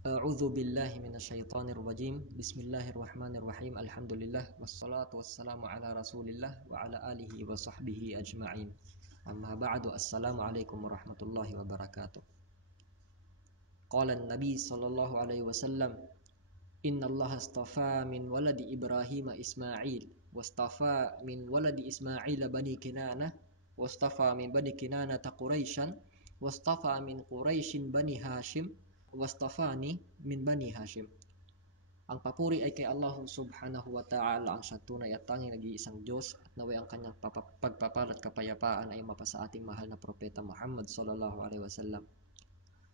أعوذ بالله من الشيطان الرجيم بسم الله الرحمن الرحيم الحمد لله والصلاة والسلام على رسول الله وعلى آله وصحبه أجمعين أما بعد السلام عليكم ورحمة الله وبركاته قال النبي صلى الله عليه وسلم إن الله اصطفى من ولد إبراهيم إسماعيل واصطفى من ولد إسماعيل بني كنانة واصطفى من بني كنانة قريشا واصطفى من قريش بني هاشم wastafani min bani Hashim. Ang papuri ay kay Allah subhanahu wa ta'ala, ang siya tunay at tanging nag-iisang Diyos, at naway ang kanyang pagpapalat kapayapaan ay mapa sa ating mahal na propeta Muhammad sallallahu alaihi wasallam.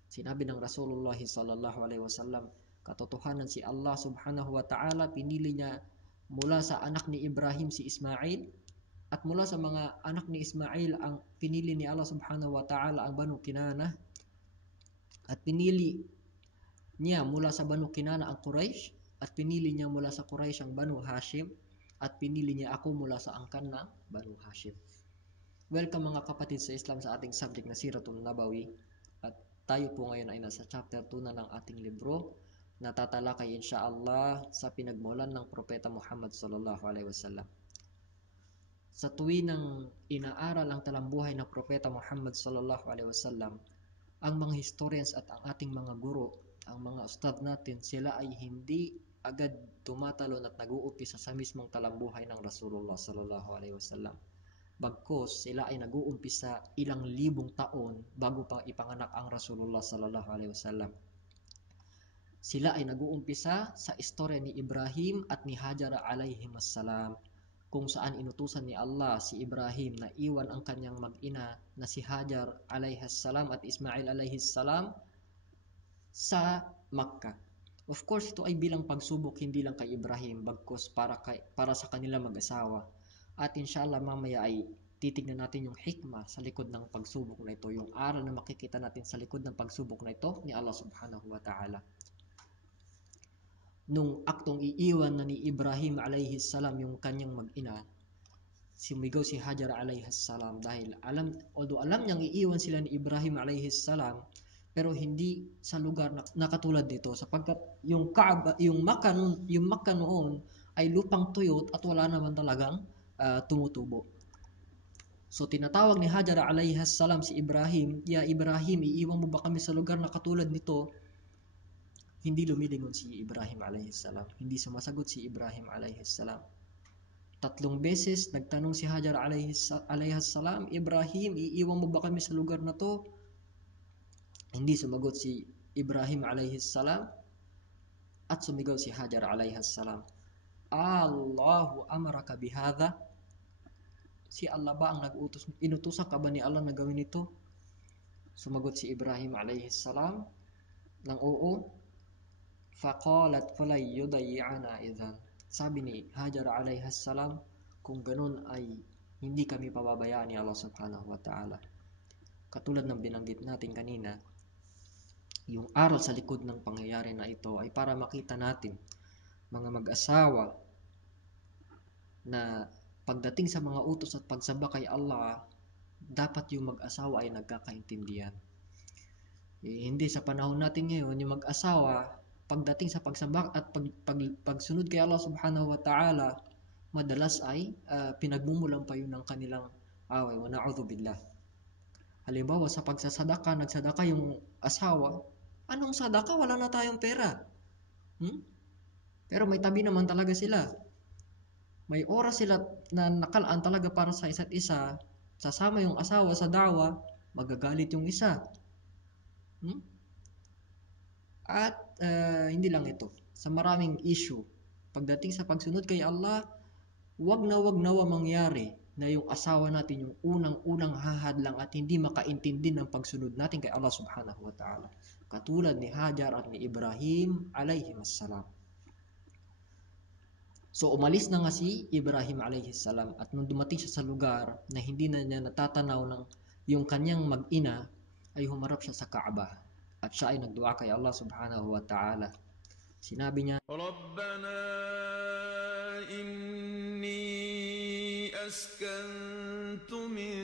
Sinabi ng Rasulullah sallallahu alaihi wasallam, katotohanan si Allah subhanahu wa ta'ala pinili niya mula sa anak ni Ibrahim si Ismail, at mula sa mga anak ni Ismail ang pinili ni Allah subhanahu wa ta'ala ang Banu Kinanah, at pinili niya mula sa Banu Kinana ang Quraysh, at pinili niya mula sa Quraysh ang Banu Hashim, at pinili niya ako mula sa angkan ng Banu Hashim. Welcome mga kapatid sa Islam sa ating subject na Siratul Nabawi, at tayo po ngayon ay nasa chapter 2 na ng ating libro na tatalakay insyaallah sa pinagmulan ng Propeta Muhammad sallallahu alaihi wasallam. Sa tuwinang inaaral ang talambuhay ng Propeta Muhammad sallallahu alaihi wasallam, ang mga historians at ang ating mga guro, ang mga ustad natin, sila ay hindi agad tumatalon at nag-uumpisa sa mismong talambuhay ng Rasulullah sallallahu alaihi wasallam. Bagkus sila ay nag-uumpisa ilang libong taon bago pa ipanganak ang Rasulullah sallallahu alaihi wasallam. Sila ay nag-uumpisa sa istorya ni Ibrahim at ni Hajar alaihimassalam, kung saan inutusan ni Allah si Ibrahim na iwan ang kanyang mag-ina na si Hajar alaihassalam at Ismail alaihassalam sa Makkah. Of course, ito ay bilang pagsubok hindi lang kay Ibrahim, bagkus para sa kanila mag-asawa. At inshallah mamaya ay titignan natin yung hikmah sa likod ng pagsubok na ito, yung aral na makikita natin sa likod ng pagsubok na ito ni Allah subhanahu wa ta'ala. Nung aktong iiwan na ni Ibrahim alayhi salam yung kanyang mag-ina, sumigaw si Hajar alayhi salam dahil although alam niyang iiwan sila ni Ibrahim alayhi salam, pero hindi sa lugar na katulad nito, sapagkat yung Kaaba, yung Makkah noon ay lupang tuyot at wala naman talagang tumutubo. So tinatawag ni Hajar alayhi salam si Ibrahim, "Ya Ibrahim, iiwan mo ba kami sa lugar na katulad nito?" Hindi lumilingon si Ibrahim alayhissalam. Hindi sumasagot si Ibrahim alayhissalam. 3 beses nagtanong si Hajar alayhissalam, "Ibrahim, iiwan mo ba kami sa lugar na to?" Hindi sumagot si Ibrahim alayhissalam, at sumigaw si Hajar alayhissalam, "Allahu amaraka bihadha?" Si Allah ba ang nag-utos? Inutusan ka ba ni Allah na gawin ito? Sumagot si Ibrahim alayhissalam ng oo. Faqalat falay yudayyana idhan. Sabi ni Hajar alayhissalam, kung ganun ay hindi kami pababayaan ni Allah subhanahu wa ta'ala. Katulad ng binanggit natin kanina, yung aral sa likod ng pangyayari na ito ay para makita natin, mga mag-asawa, na pagdating sa mga utos at pagsamba kay Allah, dapat yung mag-asawa ay nagkakaintindihan. Hindi sa panahon natin ngayon, yung mag-asawa, pagdating sa pagsamba at pagsunod kay Allah subhanahu wa ta'ala, madalas ay pinagmumulan pa yun ng kanilang away. Wa na'udhu billah. Halimbawa sa pagsasadaka, nagsadaka yung asawa, anong sadaka? Wala na tayong pera. Pero may tabi naman talaga sila. May oras sila na nakalaan talaga para sa isa't isa. Sasama yung asawa sa da'wa, magagalit yung isa. At hindi lang ito, sa maraming issue, pagdating sa pagsunod kay Allah, wag nawa mangyari na yung asawa natin yung unang hahadlang at hindi makaintindi ng pagsunod natin kay Allah subhanahu wa ta'ala, katulad ni Hajar at ni Ibrahim alayhimassalam. So umalis na nga si Ibrahim alayhissalam, at nung dumating siya sa lugar na hindi na niya natatanaw ng yung kanyang mag-ina, ay humarap siya sa Kaaba at siya ay nagdua kay Allah subhanahu wa ta'ala. Sinabi niya, Rabbana inni askantu min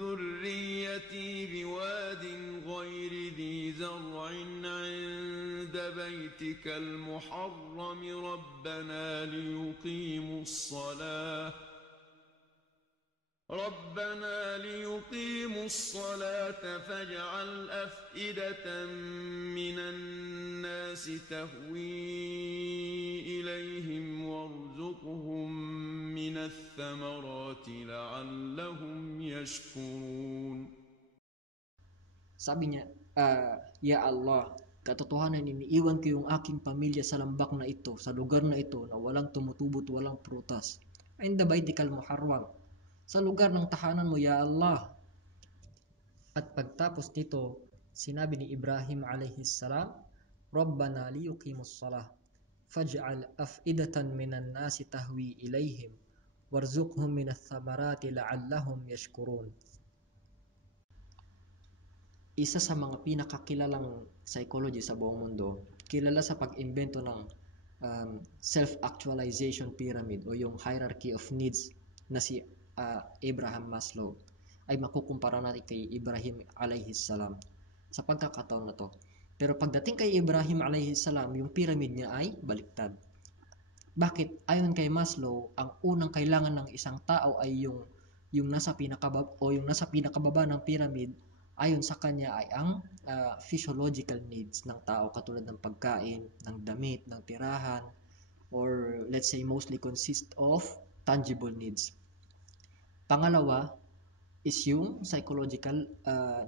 dhurriyyati biwadin ghayri dhi zar'in 'inda عند بيتك المحرم ربنا ليقيموا الصلاة فاجعل أفئدة من الناس تهوي إليهم وارزقهم من الثمرات لعلهم يشكرون. Sabi niya, Ya Allah, katotohanan iniiwan ko yung aking pamilya sa lambak na ito, sa lugar na ito na walang tumutubot, walang prutas. Inda baitikal muharram, sa lugar ng tahanan mo, Ya Allah. At pagtapos nito, sinabi ni Ibrahim alayhi salam, Rabbana liyuqimus salah, faj'al af'idatan minan nasi tahwi ilayhim, warzuqhum minath thamarati la'allahum yashkurun. Isa sa mga pinakakilalang psychology sa buong mundo, kilala sa pag-imbento ng self-actualization pyramid o yung hierarchy of needs na si Abraham Maslow, ay makukumpara natin kay Ibrahim alayhi salam sa pagkakataon na to. Pero pagdating kay Ibrahim alayhi salam, yung pyramid niya ay baliktad. Bakit? Ayon kay Maslow, ang unang kailangan ng isang tao ay yung nasa pinakababa ng pyramid. Ayon sa kanya ay ang physiological needs ng tao, katulad ng pagkain, ng damit, ng tirahan, or let's say mostly consist of tangible needs. Pangalawa is yung psychological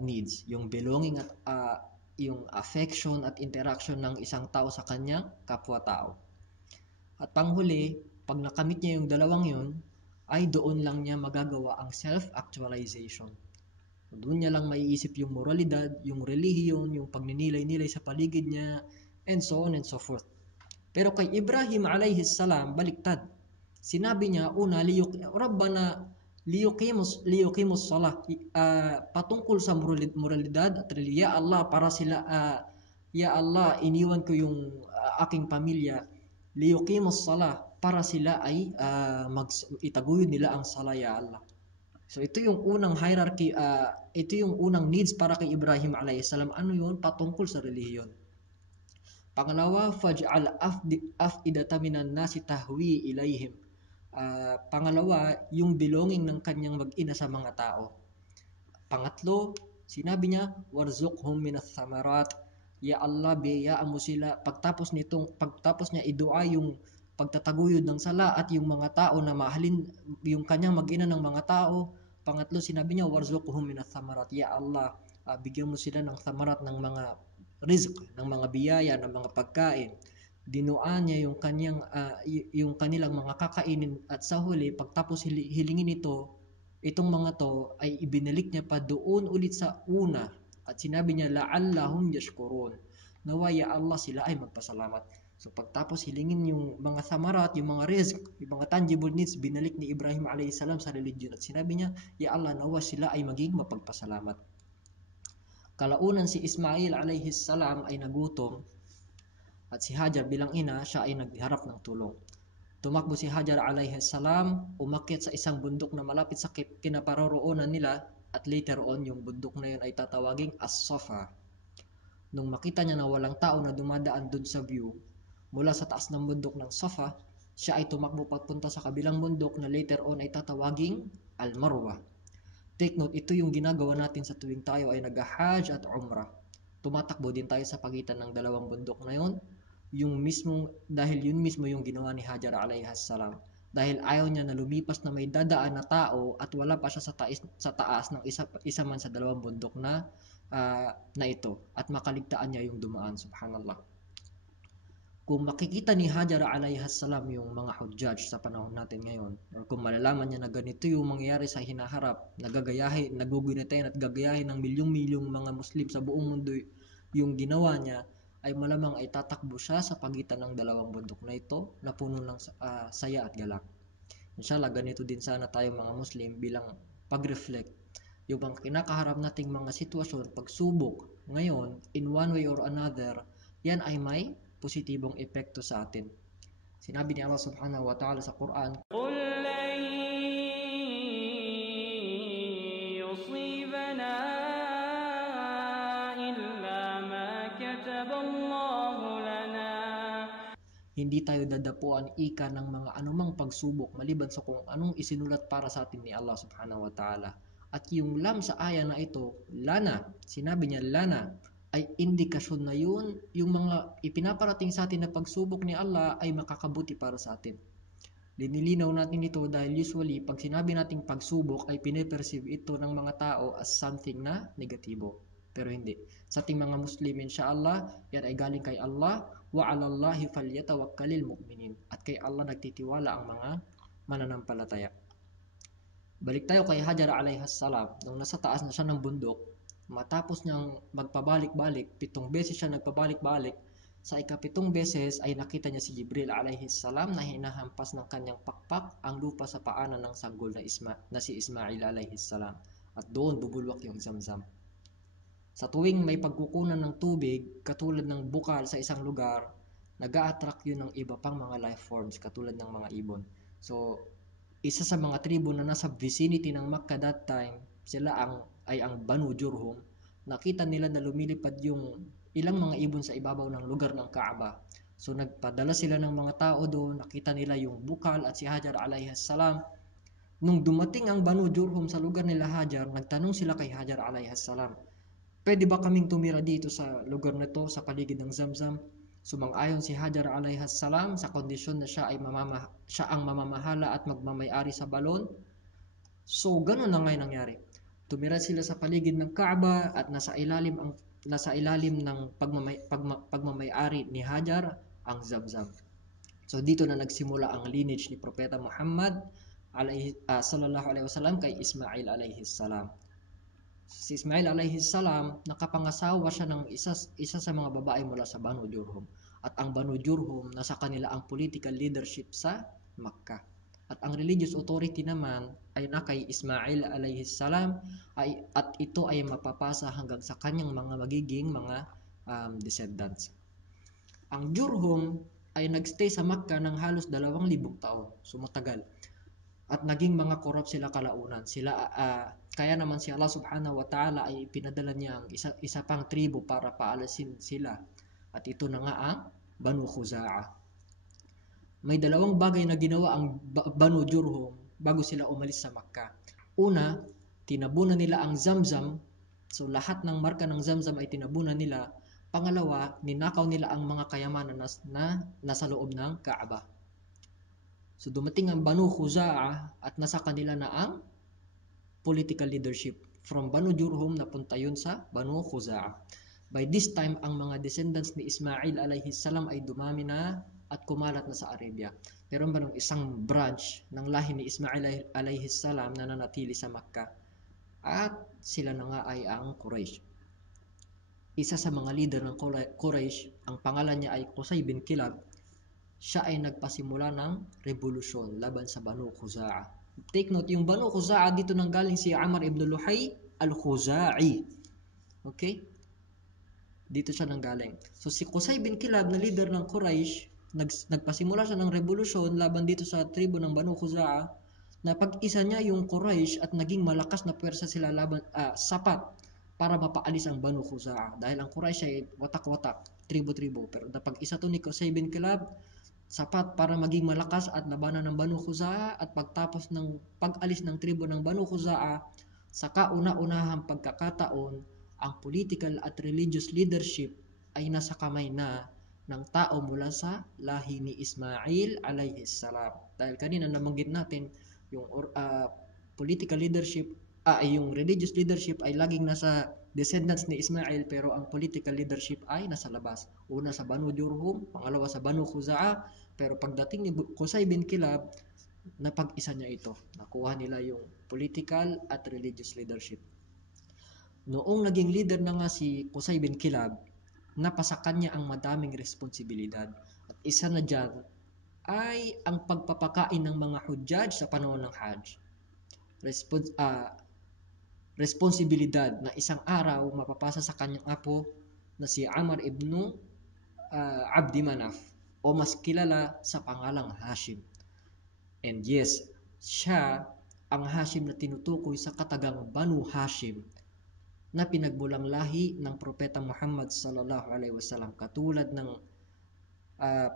needs, yung belonging at yung affection at interaction ng isang tao sa kanyang kapwa-tao. At panghuli, pag nakamit niya yung dalawang yun, ay doon lang niya magagawa ang self-actualization. Doon niya lang maiisip yung moralidad, yung relihiyon, yung pagninilay-nilay sa paligid niya, and so on and so forth. Pero kay Ibrahim alayhi salam, baliktad. Sinabi niya, una, Rabbana liyuqimus salah, patungkol sa moralidad at relihiya, Allah, para sila, Ya Allah, iniwan ko yung aking pamilya, liyuqimus salah, para sila ay itaguyod nila ang sala, Ya Allah. So ito yung unang hierarchy, ito yung unang needs para kay Ibrahim alayhi salam. Ano yun? Patungkol sa relihiyon. Pangalawa, faj'al af'idata minan nasi tahwi ilayhim. Pangalawa, yung belonging ng kanyang mag-ina sa mga tao. Pangatlo, sinabi niya, warzuqhum minath thamarat. Ya Allah, biyayaan mo sila. Pagtapos niya idua yung pagtataguyod ng sala at yung mga tao na mahalin yung kanyang mag-ina ng mga tao. Pangatlo, sinabi niya, warzuqhum minath thamarat. Ya Allah, bigyan mo sila ng thamarat, ng mga rizq, ng mga biyaya, ng mga pagkain. Dinuan niya yung kanilang mga kakainin, at sa huli, pagtapos hilingin itong mga to ay ibinalik niya pa doon ulit sa una, at sinabi niya, la'allahum yashkurun, nawa ya Allah sila ay magpasalamat. So pagtapos hilingin yung mga thamarat, yung mga rizq, yung mga tangible needs, binalik ni Ibrahim alayhi salam sa religion, at sinabi niya, ya Allah, nawa sila ay maging mapagpasalamat. Kalaunan si Ismail alayhi salam ay nagutom, at si Hajar bilang ina, siya ay nagharap ng tulong. Tumakbo si Hajar alayhi salam, umakyat sa isang bundok na malapit sa kinaparoroonan nila, at later on yung bundok na yun ay tatawaging As-Safa. Nung makita niya na walang tao na dumadaan dun sa view mula sa taas ng bundok ng Safa, siya ay tumakbo papunta sa kabilang bundok na later on ay tatawaging Al-Marwa. Take note, ito yung ginagawa natin sa tuwing tayo ay nag-Hajj at Umrah. Tumatakbo din tayo sa pagitan ng dalawang bundok na yun, dahil yun mismo yung ginawa ni Hajar alayhi salam. Dahil ayaw niya na lumipas na may dadaan na tao at wala pa siya sa taas ng isa man sa dalawang bundok na ito, at makaligtaan niya yung dumaan. Subhanallah. Kung makikita ni Hajar alayhi salam yung mga hujjaj sa panahon natin ngayon, or kung malalaman niya na ganito yung mangyayari sa hinaharap, nagugunitain at gagayahin ng milyong-milyong mga Muslim sa buong mundo yung ginawa niya, ay malamang ay tatakbo siya sa pagitan ng dalawang bundok na ito na puno ng saya at galak. Inshallah, ganito din sana tayo mga Muslim bilang pag-reflect. Yung mga kinakaharap nating mga sitwasyon, pagsubok, ngayon, in one way or another, yan ay may positibong epekto sa atin. Sinabi ni Allah subhanahu wa ta'ala sa Quran, قُل لَّن يُصِيبَنَا إِلَّا مَا كَتَبَ اللَّهُ Hindi tayo dadapuan ika ng mga anumang pagsubok maliban sa kung anong isinulat para sa atin ni Allah subhanahu wa ta'ala. At yung lam sa aya na ito, lana, sinabi niya lana, ay indikasyon na yun, yung mga ipinaparating sa atin na pagsubok ni Allah ay makakabuti para sa atin. Linilinaw natin ito dahil usually pag sinabi nating pagsubok ay piniperceive ito ng mga tao as something na negatibo. Pero hindi. Sa ating mga Muslim, inshallah, yan ay galing kay Allah, wa 'alallahi falyatawakkalul mu'minin. At kay Allah nagtitiwala ang mga mananampalataya. Balik tayo kay Hajar alayhas salam. Nung nasa taas na siya ng bundok, matapos niyang magpabalik-balik, 7 beses siya nagpabalik-balik, sa ika-7 beses ay nakita niya si Jibril alayhis salam na hinahampas ng kanyang pakpak ang lupa sa paanan ng sanggol na si Ismail alayhis salam. At doon bubulwak yung Zamzam. Sa tuwing may pagkukunan ng tubig, katulad ng bukal sa isang lugar, nag-a-attract yun ng iba pang mga life forms katulad ng mga ibon. So, isa sa mga tribo na nasa vicinity ng Makkah that time, sila ay ang Banu Jurhum. Nakita nila na lumilipad yung ilang mga ibon sa ibabaw ng lugar ng Kaaba. So nagpadala sila ng mga tao doon, nakita nila yung bukal at si Hajar alayhis salam. Nung dumating ang Banu Jurhum sa lugar nila Hajar, nagtanong sila kay Hajar alayhis salam, pwede ba kaming tumira dito sa lugar na to, sa paligid ng Zamzam? Sumang-ayon si Hajar alayhis salam sa kondisyon na siya ang mamamahala at magmamay-ari sa balon. So, ganun na ngayon nangyari. Tumira sila sa paligid ng Kaaba at nasa ilalim ng pagmamay-ari ni Hajar ang Zamzam. So, dito na nagsimula ang lineage ni Propeta Muhammad sallallahu alaihi wasallam kay Ismail alayhis salam. Si Ismail alayhis salam, nakapangasawa siya ng isa sa mga babae mula sa Banu Jurhum. At ang Banu Jurhum, nasa kanila ang political leadership sa Makkah. At ang religious authority naman ay na kay Ismail alayhis salam at ito ay mapapasa hanggang sa kanyang mga magiging mga descendants. Ang Jurhum ay nagstay sa Makkah ng halos 2,000 taon. So matagal. At naging mga korap sila kalaunan. Kaya naman si Allah subhanahu wa ta'ala ay pinadala niya ang isa pang tribo para paalasin sila. At ito na nga ang Banu Khuza'a. May 2 bagay na ginawa ang Banu Jurhum bago sila umalis sa Makkah. Una, tinabunan nila ang Zamzam. So lahat ng marka ng Zamzam ay tinabunan nila. Pangalawa, ninakaw nila ang mga kayamanan na nasa loob ng Kaaba. So dumating ang Banu Khuza'a at nasa kanila na ang political leadership. From Banu Jurhum napunta yun sa Banu Khuza'a. By this time, ang mga descendants ni Ismail alayhis salam ay dumami na at kumalat na sa Arabia. Pero merong isang branch ng lahi ni Ismail alayhis salam na nanatili sa Makkah. At sila na nga ay ang Quraysh. Isa sa mga leader ng Quraysh, ang pangalan niya ay Qusay bin Kilab. Siya ay nagpasimula ng revolusyon laban sa Banu Khuza'a. Take note, yung Banu Khuza'a dito nang galing si Amr ibn Luhay al-Khuza'i. Okay? Dito siya nang galing. So si Qusay bin Kilab na leader ng Quraysh, nagpasimula siya ng revolusyon laban dito sa tribo ng Banu Khuza'a. Napag-isa niya yung Quraysh at naging malakas na puwersa sila sapat para mapaalis ang Banu Khuza'a. Dahil ang Quraysh ay watak-watak, tribo-tribo. Pero napag-isa to ni Qusay bin Kilab, sapat para maging malakas at labanan ng Banu Khuza'a. At pagtapos ng pag-alis ng tribo ng Banu Khuza'a, sa kauna-unahang pagkakataon, ang political at religious leadership ay nasa kamay na ng tao mula sa lahi ni Ismail alayhis salam. Dahil kanina nabanggit natin yung political leadership, yung religious leadership ay laging nasa descendants ni Ismail, pero ang political leadership ay nasa labas. Una sa Banu Jurhum, pangalawa sa Banu Khuza'a. Pero pagdating ni Qusay bin Kilab, napag-isa niya ito. Nakuha nila yung political at religious leadership. Noong naging leader na nga si Qusay bin Kilab, napasa kanya ang madaming responsibilidad. At isa na dyan ay ang pagpapakain ng mga hujjaj sa panahon ng Hajj. Responsibilidad na isang araw mapapasa sa kanyang apo na si Amr ibn Abdi Manaf, o mas kilala sa pangalang Hashim. And yes, siya ang Hashim na tinutukoy sa katagang Banu Hashim na pinagmulang lahi ng Propeta Muhammad sallallahu alaihi wasallam, katulad ng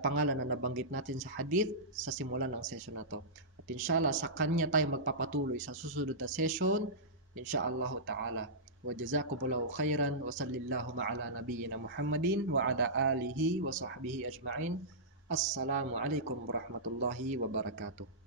pangalan na nabanggit natin sa hadith sa simula ng session na to. At inshallah, sa kanya tayo magpapatuloy sa susunod na session, inshallah ta'ala. Wa jazakumullahu khairan wa sallallahu ala nabiyyina Muhammadin wa ala alihi wa sahbihi ajma'in. Assalamu alaikum warahmatullahi wabarakatuh.